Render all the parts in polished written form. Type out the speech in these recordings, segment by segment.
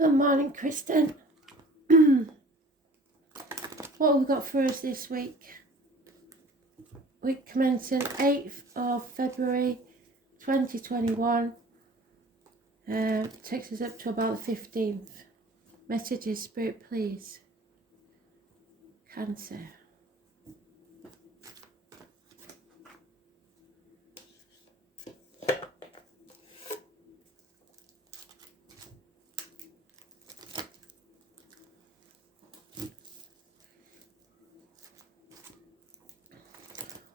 Good morning, Kristen. What have we got for us this week? Week commencing 8th of February 2021. Takes us up to about the 15th. Messages, Spirit, please. Cancer.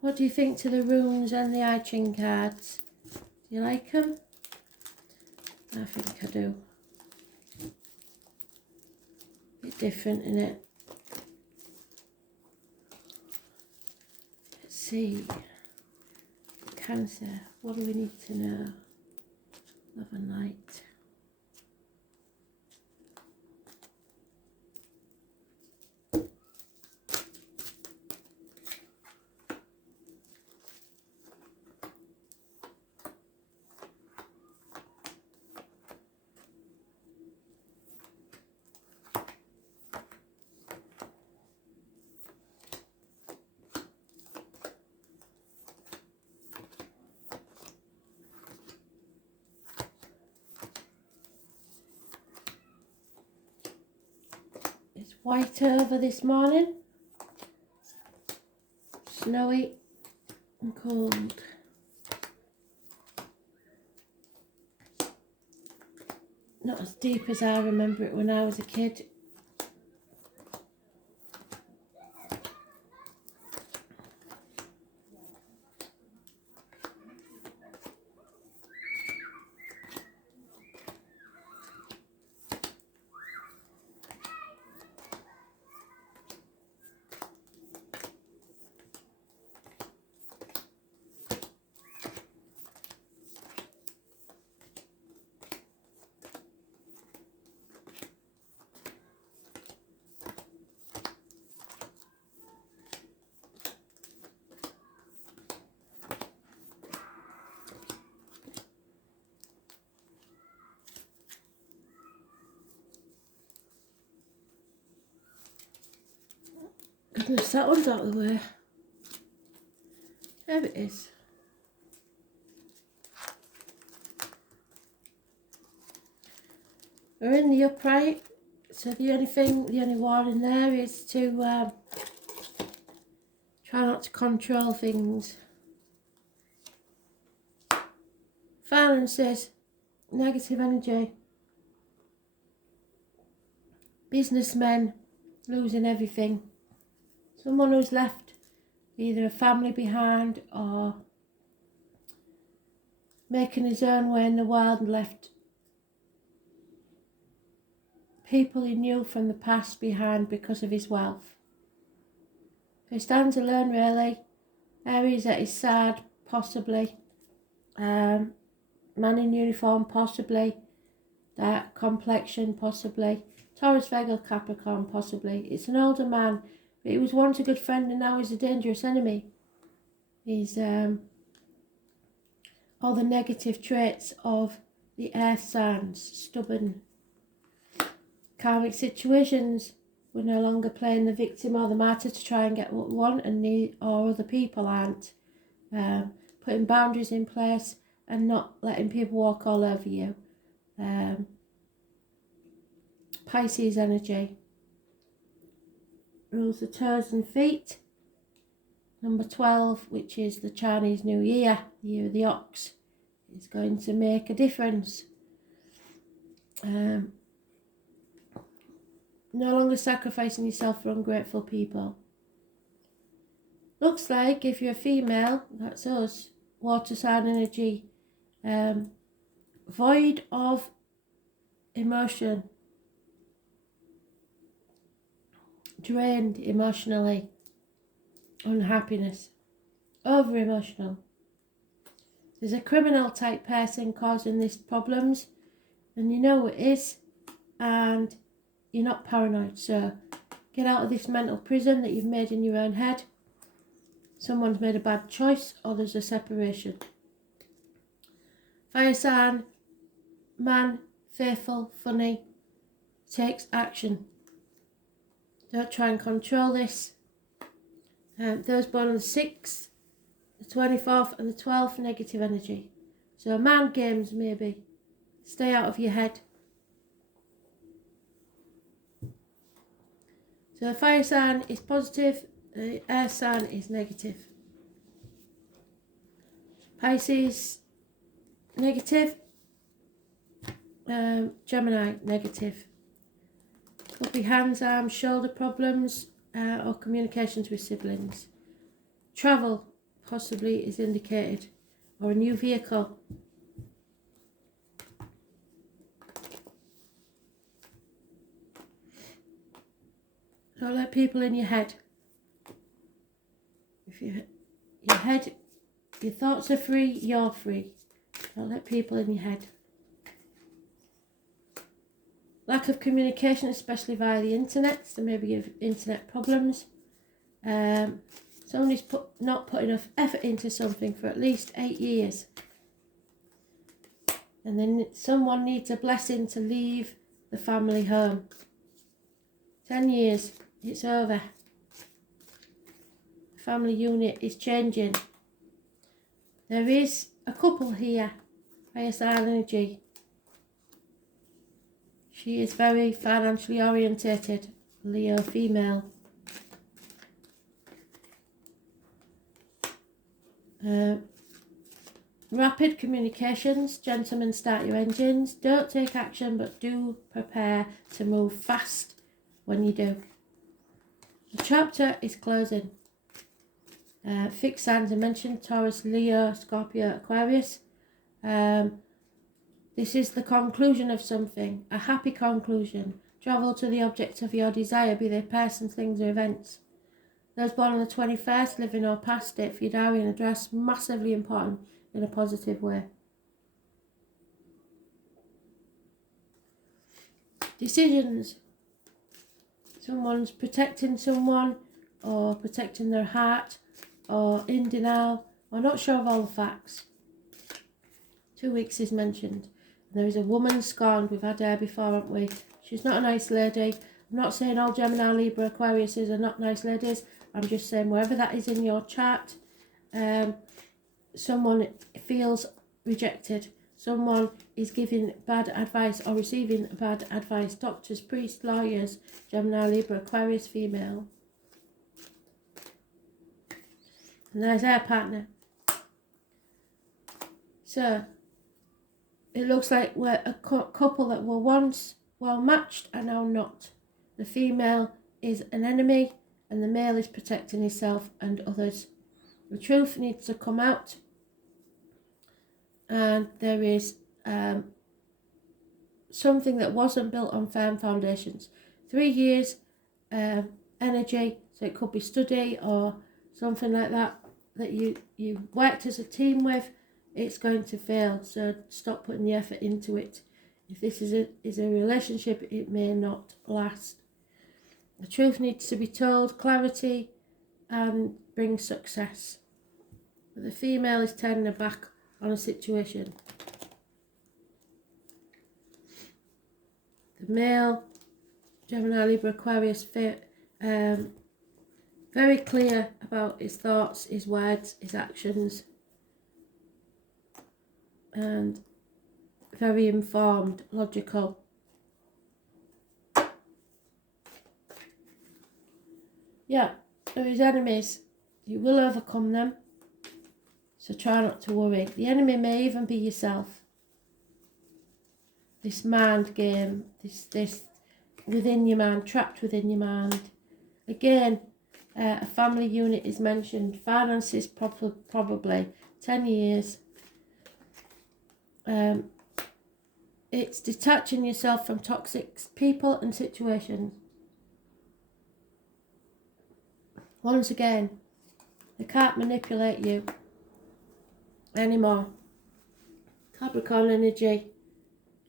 What do you think to the runes and the I Ching cards? Do you like them? I think I do. Bit different, isn't it? Let's see. Cancer. What do we need to know? Love and light. White over this morning, snowy and cold. Not as deep as I remember it when I was a kid. Goodness, that one's out of the way. There it is. We're in the upright, so the only warning there is to try not to control things. Fallon says, negative energy. Businessmen losing everything. Someone who's left either a family behind or making his own way in the world and left people he knew from the past behind because of his wealth. He stands alone really. Aries at his side, possibly. Man in uniform, possibly. Dark complexion, possibly. Taurus, Virgo, Capricorn, possibly. It's an older man, but he was once a good friend and now he's a dangerous enemy. He's all the negative traits of the earth signs, stubborn. Karmic situations, we're no longer playing the victim or the martyr to try and get what we want, and or other people aren't. Putting boundaries in place and not letting people walk all over you. Pisces energy. Rules the toes and feet. Number 12, which is the Chinese New Year, the year of the ox, is going to make a difference. No longer sacrificing yourself for ungrateful people. Looks like if you're a female, that's us, water sign energy, void of emotion, drained emotionally, unhappiness, over emotional. There's a criminal type person causing these problems, and you know it is, and you're not paranoid, so get out of this mental prison that you've made in your own head. Someone's made a bad choice or there's a separation. Fire sign, man, faithful, funny, takes action. Don't try and control this. Those born on the 6th, the 24th and the 12th, negative energy. So mind games maybe. Stay out of your head. So the fire sign is positive, the air sign is negative. Pisces, negative. Gemini, negative. Could be hands, arms, shoulder problems, or communications with siblings. Travel possibly is indicated, or a new vehicle. Don't let people in your head. If your head, your thoughts are free, you're free. Don't let people in your head. Lack of communication, especially via the internet. So maybe you have internet problems. Somebody's not put enough effort into something for at least 8 years. And then someone needs a blessing to leave the family home. 10 years, it's over. The family unit is changing. There is a couple here, fire sign energy. She is very financially orientated, Leo female. Rapid communications, gentlemen, start your engines. Don't take action, but do prepare to move fast when you do. The chapter is closing. Fixed signs are mentioned: Taurus, Leo, Scorpio, Aquarius. This is the conclusion of something, a happy conclusion. Travel to the object of your desire, be they person, things or events. Those born on the 21st, living or past it, for your diary and address, massively important in a positive way. Decisions. Someone's protecting someone, or protecting their heart, or in denial, or not sure of all the facts. 2 weeks is mentioned. There is a woman scorned. We've had her before, haven't we? She's not a nice lady. I'm not saying all Gemini, Libra, Aquariuses are not nice ladies. I'm just saying wherever that is in your chart, someone feels rejected. Someone is giving bad advice or receiving bad advice. Doctors, priests, lawyers, Gemini, Libra, Aquarius, female. And there's our partner. So it looks like we're a couple that were once well matched and now not. The female is an enemy and the male is protecting himself and others. The truth needs to come out, and there is something that wasn't built on firm foundations. 3 years energy, so it could be study or something like that you worked as a team with. It's going to fail, so stop putting the effort into it. If this is a relationship, it may not last. The truth needs to be told, clarity, and bring success. But the female is turning her back on a situation. The male, Gemini, Libra, Aquarius, very clear about his thoughts, his words, his actions, and very informed, logical. Yeah, there is enemies. You will overcome them, so try not to worry. The enemy may even be yourself. This mind game, this within your mind, trapped within your mind. Again, a family unit is mentioned. Finances probably 10 years. It's detaching yourself from toxic people and situations. Once again, they can't manipulate you anymore. Capricorn energy,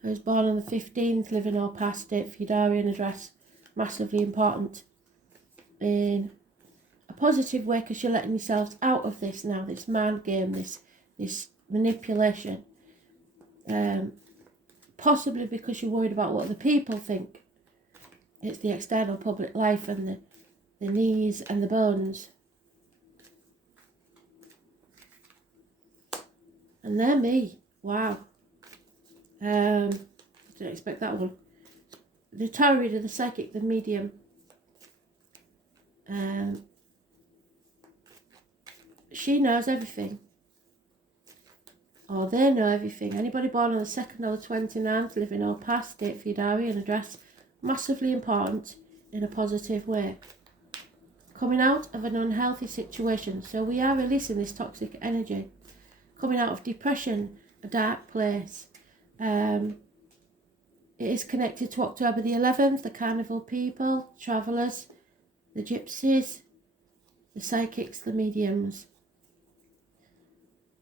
I was born on the 15th, living or past it, for your diary and address, massively important in a positive way, because you're letting yourselves out of this now, this mind game, this manipulation. Possibly because you're worried about what the people think. It's the external public life and the knees and the bones. And they're me. Wow. Didn't expect that one. The tarot reader, the psychic, the medium. She knows everything. Or they know everything. Anybody born on the 2nd or the 29th, living or past, date for your diary and address, massively important in a positive way. Coming out of an unhealthy situation. So we are releasing this toxic energy. Coming out of depression, a dark place. It is connected to October the 11th, the carnival people, travellers, the gypsies, the psychics, the mediums.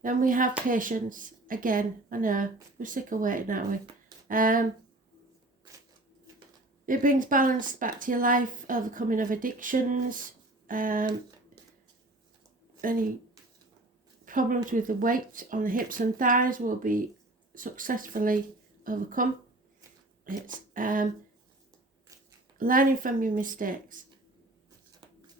Then we have patience. Again, I know, we're sick of waiting, aren't we? It brings balance back to your life, overcoming of addictions, any problems with the weight on the hips and thighs will be successfully overcome. It's learning from your mistakes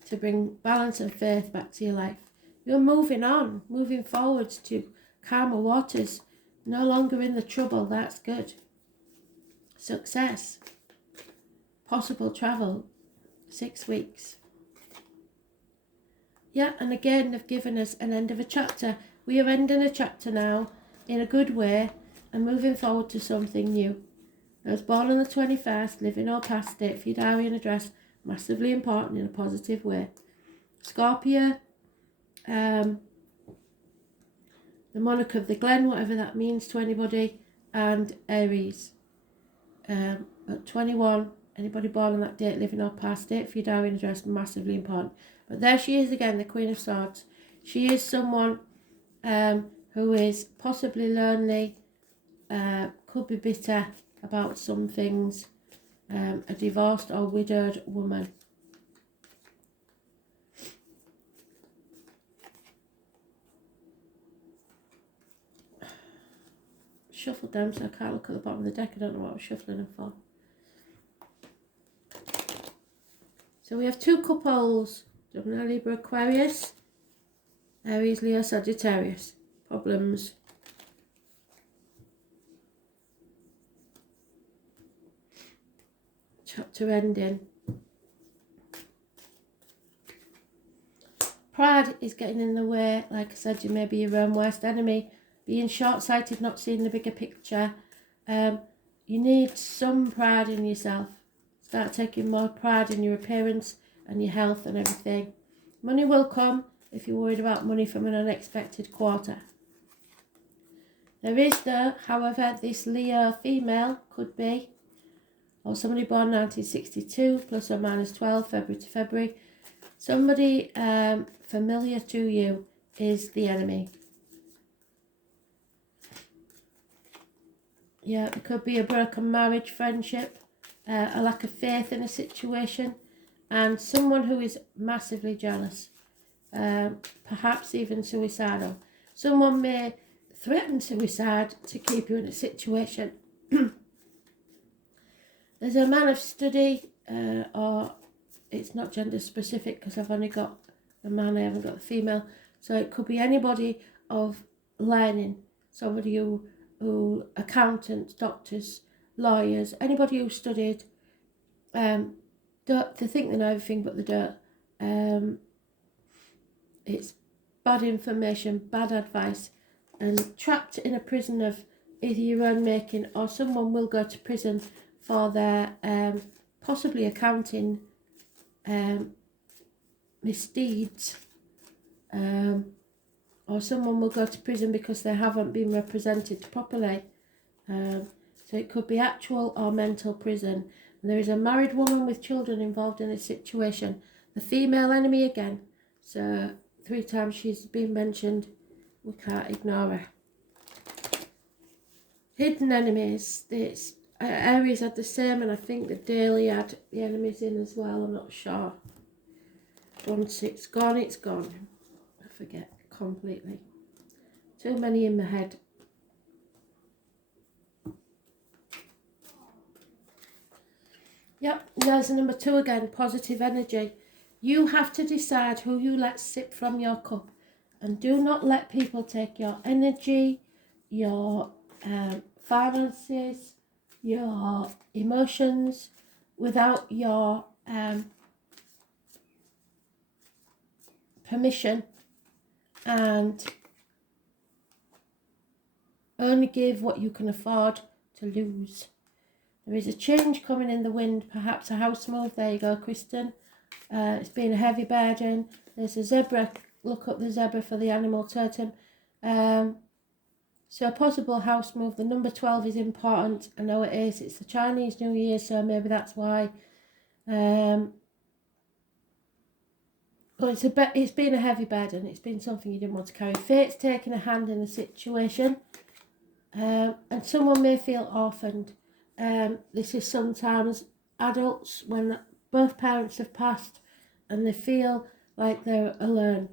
to bring balance and faith back to your life. You're moving on, moving forwards to calmer waters, no longer in the trouble. That's good. Success. Possible travel. 6 weeks. Yeah, and again, they've given us an end of a chapter. We are ending a chapter now in a good way and moving forward to something new. I was born on the 21st, living or past, date for your diary and address, massively important in a positive way. Scorpio, the monarch of the Glen, whatever that means to anybody, and Aries. At 21, anybody born on that date, living or past, date for your diary and address, massively important. But there she is again, the Queen of Swords. She is someone who is possibly lonely, could be bitter about some things, a divorced or widowed woman. Shuffled them so I can't look at the bottom of the deck. I don't know what I'm shuffling them for. So we have 2 couples, Gemini, Libra, Aquarius, Aries, Leo, Sagittarius. Problems. Chapter ending. Pride is getting in the way. Like I said, you may be your own worst enemy. Being short-sighted, not seeing the bigger picture. You need some pride in yourself. Start taking more pride in your appearance and your health and everything. Money will come if you're worried about money from an unexpected quarter. There is though, however, this Leo female could be, or somebody born 1962, plus or minus 12, February to February. Somebody familiar to you is the enemy. Yeah, it could be a broken marriage, friendship, a lack of faith in a situation, and someone who is massively jealous, perhaps even suicidal. Someone may threaten suicide to keep you in a situation. There's a man of study, or it's not gender specific because I've only got the man, I haven't got the female. So it could be anybody of learning, somebody who accountants, doctors, lawyers, anybody who studied, don't, they think they know everything but they don't. It's bad information, bad advice, and trapped in a prison of either your own making or someone will go to prison for their possibly accounting misdeeds, or someone will go to prison because they haven't been represented properly. So it could be actual or mental prison. And there is a married woman with children involved in this situation. The female enemy again. So 3 times she's been mentioned. We can't ignore her. Hidden enemies. Aries had the same, and I think that Daly had the enemies in as well. I'm not sure. Once it's gone, it's gone. I forget completely. Too many in my head. Yep, there's a number 2 again, positive energy. You have to decide who you let sip from your cup, and do not let people take your energy, your finances, your emotions without your permission, and only give what you can afford to lose. There is a change coming in the wind, perhaps a house move. There you go, Kristen. It's been a heavy burden. There's a zebra. Look up the zebra for the animal totem. So a possible house move. The number 12 is important. I know it is. It's the Chinese New Year, so maybe that's why. But it's been a heavy burden. It's been something you didn't want to carry. Fate's taking a hand in the situation. And someone may feel orphaned. This is sometimes adults when both parents have passed and they feel like they're alone.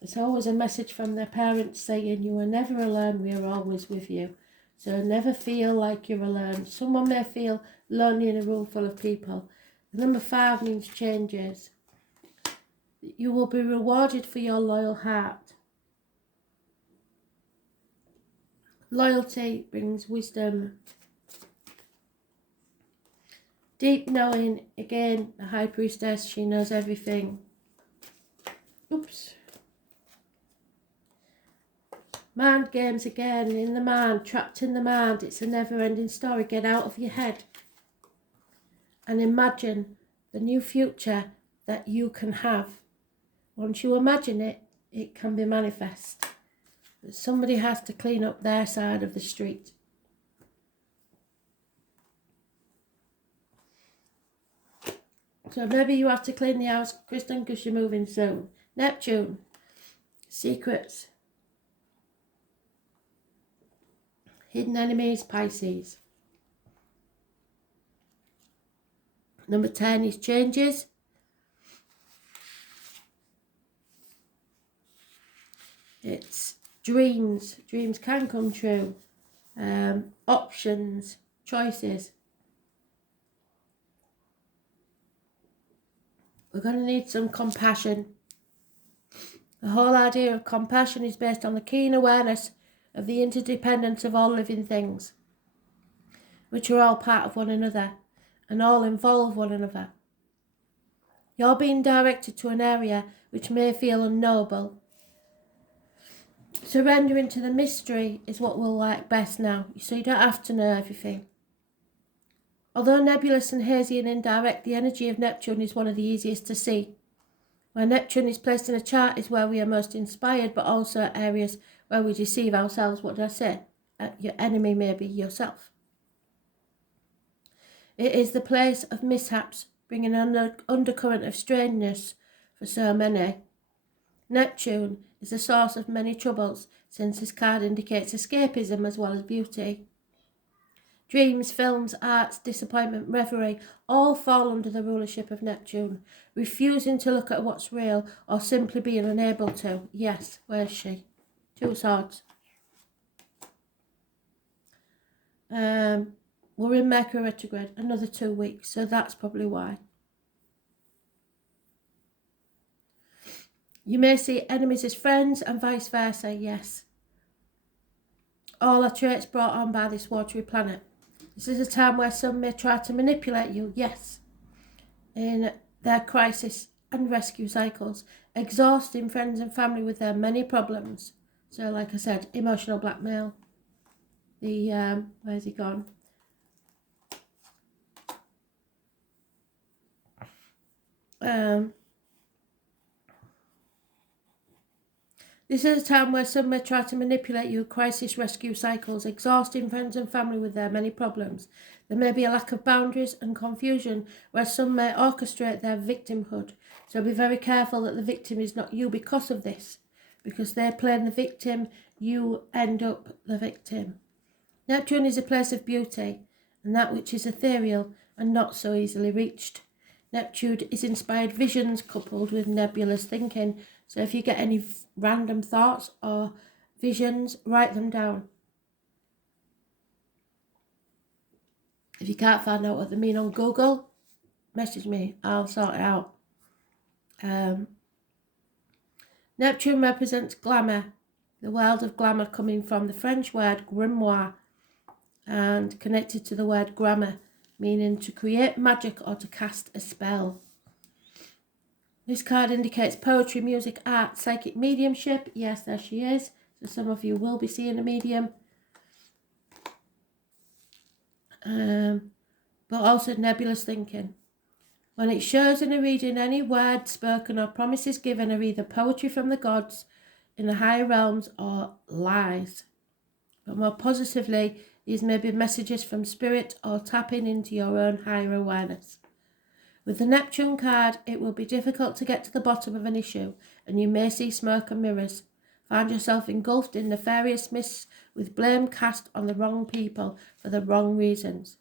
It's always a message from their parents saying, you are never alone, we are always with you. So never feel like you're alone. Someone may feel lonely in a room full of people. The number 5 means changes. You will be rewarded for your loyal heart. Loyalty brings wisdom. Deep knowing, again, the High Priestess, she knows everything. Oops. Mind games again, in the mind, trapped in the mind. It's a never-ending story. Get out of your head and imagine the new future that you can have. Once you imagine it, it can be manifest. But somebody has to clean up their side of the street. So maybe you have to clean the house, Kristen, because you're moving soon. Neptune, secrets, hidden enemies, Pisces. Number 10 is changes. It's dreams. Dreams can come true. Options, choices. We're going to need some compassion. The whole idea of compassion is based on the keen awareness of the interdependence of all living things, which are all part of one another and all involve one another. You're being directed to an area which may feel unknowable. Surrendering to the mystery is what we'll like best now, so you don't have to know everything. Although nebulous and hazy and indirect, the energy of Neptune is one of the easiest to see. Where Neptune is placed in a chart is where we are most inspired, but also areas where we deceive ourselves. What did I say? Your enemy may be yourself. It is the place of mishaps, bringing an undercurrent of strangeness for so many. Neptune is the source of many troubles, since this card indicates escapism as well as beauty. Dreams, films, arts, disappointment, reverie all fall under the rulership of Neptune. Refusing to look at what's real or simply being unable to. Yes, where's she? 2 of Swords. We're in Mercury retrograde, another 2 weeks, so that's probably why. You may see enemies as friends and vice versa, yes. All are traits brought on by this watery planet. This is a time where some may try to manipulate you, yes, in their crisis and rescue cycles, exhausting friends and family with their many problems. So, like I said, emotional blackmail. Where's he gone? This is a time where some may try to manipulate you, crisis rescue cycles, exhausting friends and family with their many problems. There may be a lack of boundaries and confusion where some may orchestrate their victimhood. So be very careful that the victim is not you because of this. Because they're playing the victim, you end up the victim. Neptune is a place of beauty and that which is ethereal and not so easily reached. Neptune is inspired visions coupled with nebulous thinking. So if you get any random thoughts or visions, write them down. If you can't find out what they mean on Google, message me. I'll sort it out. Neptune represents glamour, the world of glamour, coming from the French word grimoire and connected to the word grammar, meaning to create magic or to cast a spell. This card indicates poetry, music, art, psychic mediumship. Yes, there she is. So some of you will be seeing a medium. But also nebulous thinking. When it shows in a reading, any words spoken or promises given are either poetry from the gods in the higher realms or lies. But more positively, these may be messages from spirit or tapping into your own higher awareness. With the Neptune card, it will be difficult to get to the bottom of an issue, and you may see smoke and mirrors. Find yourself engulfed in nefarious mists with blame cast on the wrong people for the wrong reasons.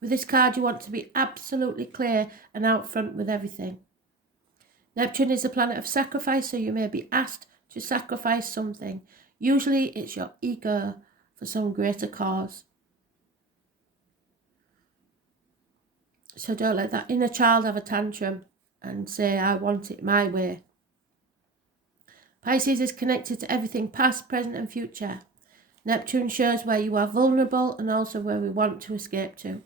With this card, you want to be absolutely clear and out front with everything. Neptune is a planet of sacrifice, so you may be asked to sacrifice something. Usually it's your ego for some greater cause. So don't let that inner child have a tantrum and say, I want it my way. Pisces is connected to everything past, present and future. Neptune shows where you are vulnerable and also where we want to escape to.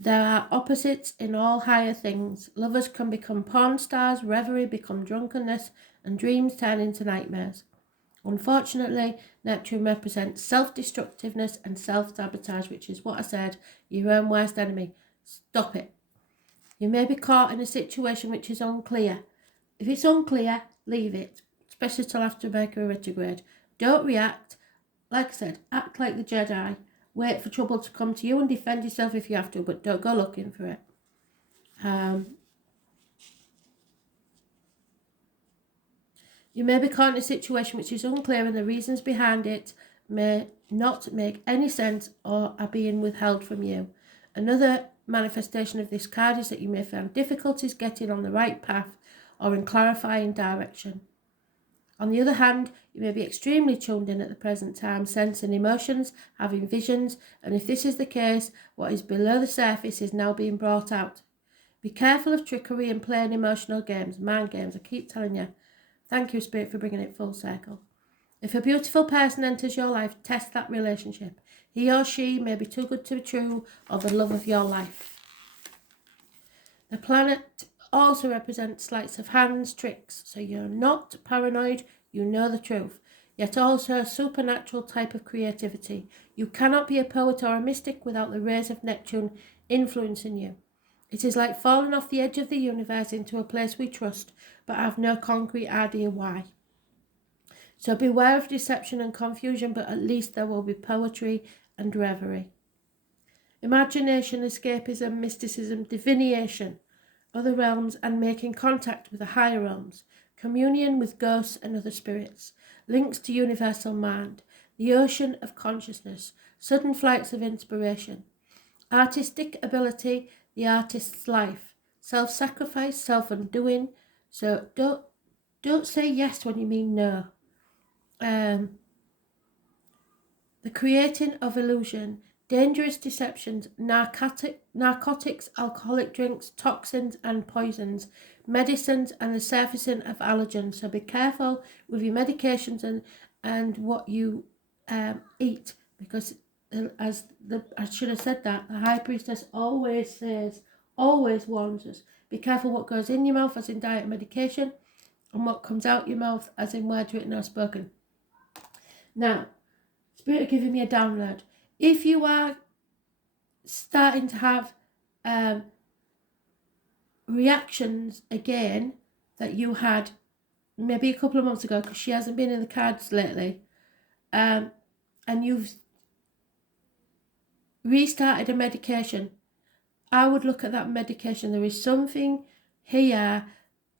There are opposites in all higher things. Lovers can become porn stars, reverie become drunkenness, and dreams turn into nightmares. Unfortunately, Neptune represents self-destructiveness and self-sabotage, which is what I said, your own worst enemy. Stop it. You may be caught in a situation which is unclear. If it's unclear, leave it, especially till after Mercury retrograde. Don't react. Like I said, act like the Jedi. Wait for trouble to come to you and defend yourself if you have to, but don't go looking for it. You may be caught in a situation which is unclear and the reasons behind it may not make any sense or are being withheld from you. Another manifestation of this card is that you may find difficulties getting on the right path or in clarifying direction. On the other hand, you may be extremely tuned in at the present time, sensing emotions, having visions, and if this is the case, what is below the surface is now being brought out. Be careful of trickery and playing emotional games, mind games, I keep telling you. Thank you, Spirit, for bringing it full circle. If a beautiful person enters your life, test that relationship. He or she may be too good to be true or the love of your life. The planet also represents sleights of hands, tricks, so you're not paranoid, you know the truth, yet also a supernatural type of creativity. You cannot be a poet or a mystic without the rays of Neptune influencing you. It is like falling off the edge of the universe into a place we trust, but have no concrete idea why. So beware of deception and confusion, but at least there will be poetry and reverie. Imagination, escapism, mysticism, divination, other realms, and making contact with the higher realms, communion with ghosts and other spirits, links to universal mind, the ocean of consciousness, sudden flights of inspiration, artistic ability, the artist's life, self-sacrifice, self-undoing. So don't say yes when you mean no. The creating of illusion, dangerous deceptions, narcotics, alcoholic drinks, toxins and poisons, medicines and the surfacing of allergens. So be careful with your medications and what you eat, because I should have said that, the High Priestess always warns us, be careful what goes in your mouth as in diet medication and what comes out your mouth as in words written or spoken. Now, Spirit are giving me a download. If you are starting to have reactions again that you had maybe a couple of months ago, because she hasn't been in the cards lately, and you've restarted a medication, I would look at that medication. There is something here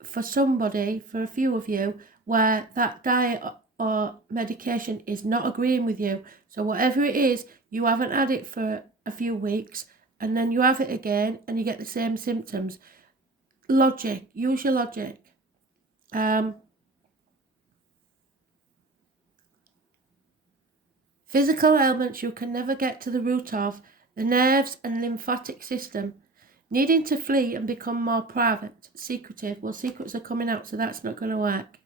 for somebody, for a few of you, where that diet or medication is not agreeing with you. So whatever it is, you haven't had it for a few weeks and then you have it again and you get the same symptoms. Logic, use your logic. Physical ailments you can never get to the root of, the nerves and lymphatic system. Needing to flee and become more private, secretive. Well, secrets are coming out, so that's not going to work.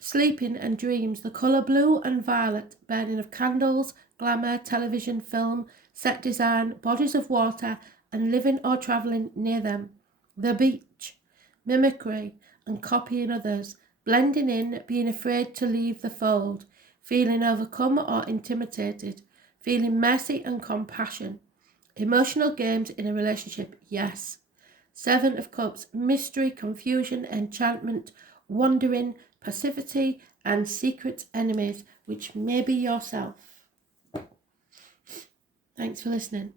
Sleeping and dreams. The colour blue and violet. Burning of candles, glamour, television, film, set design, bodies of water, and living or travelling near them. The beach. Mimicry and copying others. Blending in, being afraid to leave the fold. Feeling overcome or intimidated. Feeling mercy and compassion. Emotional games in a relationship, yes. Seven of Cups, mystery, confusion, enchantment, wandering, passivity, and secret enemies, which may be yourself. Thanks for listening.